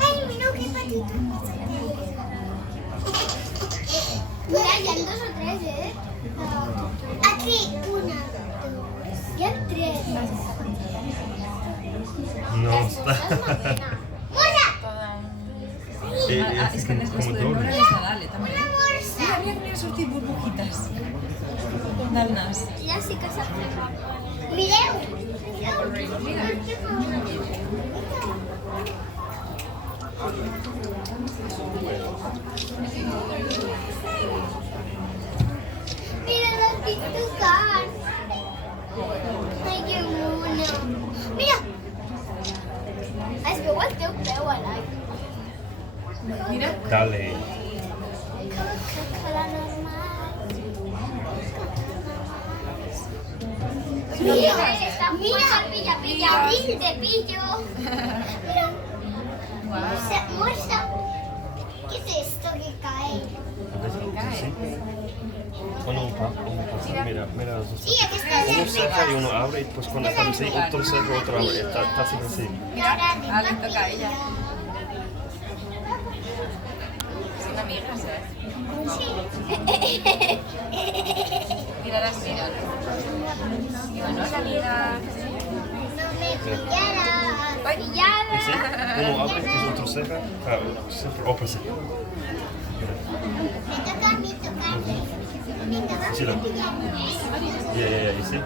Ay, mira qué patito. Mira, ya hay 2 o 3, ¿eh? Aquí, 1, 2, ya 3. No está. És que les como podem veure doble. des de dalt, també. Una morsa. Mira, mira que li han sortit burbujites del nas. Ja sí que s'ha fet. Mireu. Mira la titucar. Ai, que mono. Mira. Es veu el teu peu a l'aigua. Mira, Dale. Coca-Cola normal. Mira, mira, pilla, pilla, abril te pillo. Mira, muestra. ¿Qué es esto que cae? Uno pasa. Mira los dos. Sí, aquí está Uno el seca y uno abre y pues cuando está así, otro seca, otro abre. Está así así. ah, li toca a ella. Són amigues, Mira, les miren. Diuen, hola, amiga. No me pillarás. Y sí, Pillada. uno abre y otro seca. Siempre opposite. Me toca a mí tocarme. Venga, vamos Sí, a lo- pillarnos. Yeah, you see?